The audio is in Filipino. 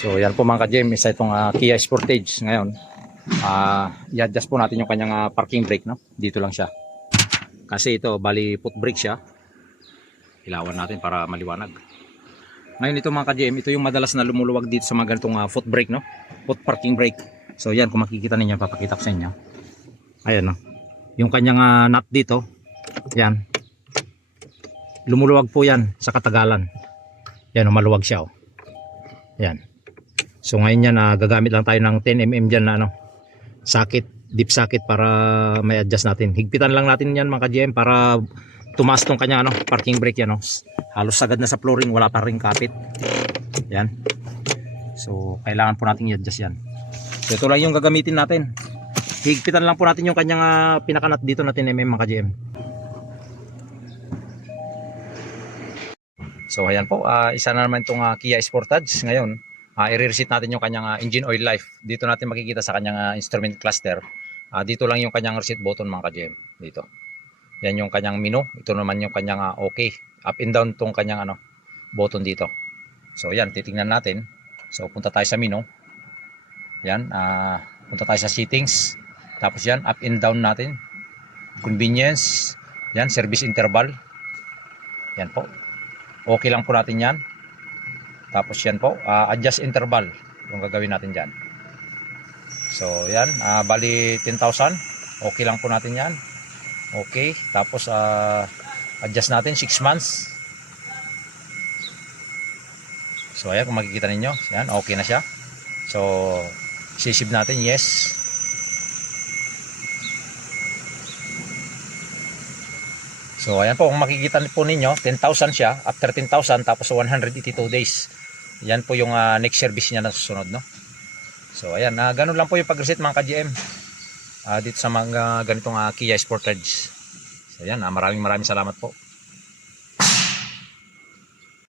So yan po mga ka-GM, isa itong Kia Sportage ngayon. I-adjust po natin yung kanyang parking brake, no? Dito lang siya. Kasi ito bali foot brake siya. Ilawan natin para maliwanag. Ngayon ito mga ka-GM, ito yung madalas na lumuluwag dito sa mga ganitong foot brake, no? Foot parking brake. So yan, kung makikita ninyo, papakita ko sa inyo. Ayan, no? Yung kanyang nut dito, yan. Lumuluwag po yan sa katagalan. Yan, maluwag siya, oh. Yan. So ngayon yan, gagamit lang tayo ng 10mm dyan na socket, deep socket para may adjust natin. Higpitan lang natin yan mga ka-GM para tumaas tong kanya parking brake yan. Halos sagad na sa flooring, wala pa rin kapit. Yan. So kailangan po natin i-adjust yan. So ito lang yung gagamitin natin. Higpitan lang po natin yung kanyang pinakanat dito na 10mm mga ka-GM. So ayan po, isa na naman itong Kia Sportage ngayon. I-reset natin yung kanyang engine oil life. Dito natin makikita sa kanyang instrument cluster. Dito lang yung kanyang reset button mga ka-GM. Dito. Yan yung kanyang menu. Ito naman yung kanyang okay. Up and down tong kanyang button dito. So yan, titingnan natin. So punta tayo sa menu. Yan, punta tayo sa settings. Tapos yan, up and down natin. Convenience. Yan, service interval. Yan po. Okay lang po natin yan. Tapos yan po, adjust interval yung gagawin natin dyan. So yan, bali 10,000. Okay lang po natin yan. Okay, tapos adjust natin 6 months. So ayan, kung makikita ninyo, yan, okay na siya. So sisib natin, yes. So ayan po, kung makikita po ninyo, 10,000 siya, after 10,000 tapos 182 days. Yan po yung next service niya na susunod, no? So ayan, ganun lang po yung pag-reset mga ka-GM dito sa mga ganitong Kia Sportage. So ayan, maraming salamat po.